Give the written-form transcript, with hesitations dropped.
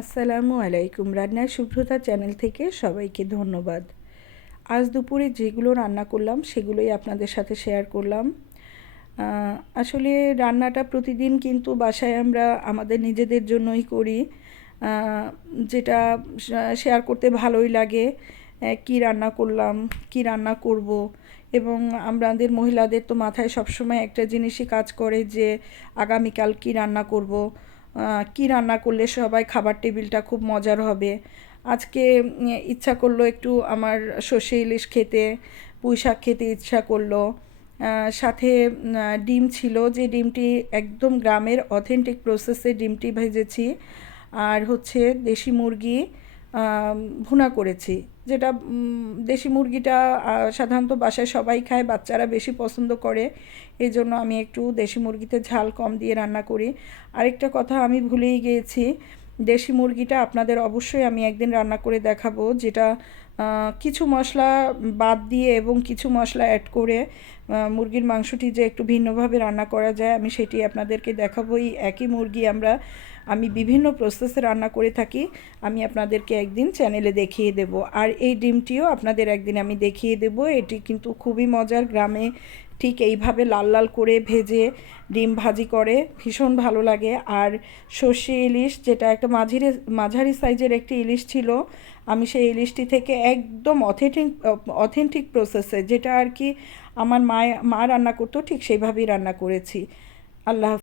আসসালামু আলাইকুম। রান্নার শুভ্রতা চ্যানেল থেকে সবাইকে ধন্যবাদ। আজ দুপুরে যেগুলো রান্না করলাম সেগুলোই আপনাদের সাথে শেয়ার করলাম। আসলে রান্নাটা প্রতিদিন কিন্তু বাসায় আমরা আমাদের নিজেদের জন্যই করি, যেটা শেয়ার করতে ভালোই লাগে। কি রান্না করলাম, কি রান্না করব, এবং আমাদের মহিলাদের তো মাথায় সবসময় একটা জিনিসই কাজ করে যে আগামীকাল কি রান্না করব, কি রান্না করলে সবাই খাবার টেবিলটা খুব মজার হবে। আজকে ইচ্ছা করলো একটু আমার সর্ষে ইলিশ খেতে, পুঁই শাক খেতে ইচ্ছা করলো। সাথে ডিম ছিল, যে ডিমটি একদম গ্রামের অথেন্টিক প্রসেসে ডিমটি ভেজেছি। আর হচ্ছে দেশি মুরগি ভুনা করেছি, যেটা দেশি মুরগিটা সাধারণত বাসায় সবাই খায়, বাচ্চারা বেশি পছন্দ করে। এই জন্য আমি একটু দেশি মুরগিতে ঝাল কম দিয়ে রান্না করি। আরেকটা কথা আমি ভুলেই গিয়েছি, দেশি মুরগিটা আপনাদের অবশ্যই আমি একদিন রান্না করে দেখাবো, যেটা কিছু মশলা বাদ দিয়ে এবং কিছু মশলা অ্যাড করে মুরগির মাংসটি যে একটু ভিন্নভাবে রান্না করা যায়, আমি সেটি আপনাদেরকে দেখাবো। এই একই মুরগি আমি বিভিন্ন প্রসেসে রান্না করে থাকি, আমি আপনাদেরকে একদিন চ্যানেলে দেখিয়ে দেব। আর এই ডিমটিও আপনাদের একদিন আমি দেখিয়ে দেব। এটি কিন্তু খুবই মজার, গ্রামে ঠিক এইভাবে লাল লাল করে ভেজে ডিম ভাজি করে ভীষণ ভালো লাগে। আর সর্ষে ইলিশ, যেটা একটা মাঝারি সাইজের একটি ইলিশ ছিল, আমি সেই ইলিশটি থেকে একদম অথেন্টিক প্রসেসে, যেটা আর কি আমার মা রান্না করতো, ঠিক সেইভাবেই রান্না করেছি। আল্লাহ।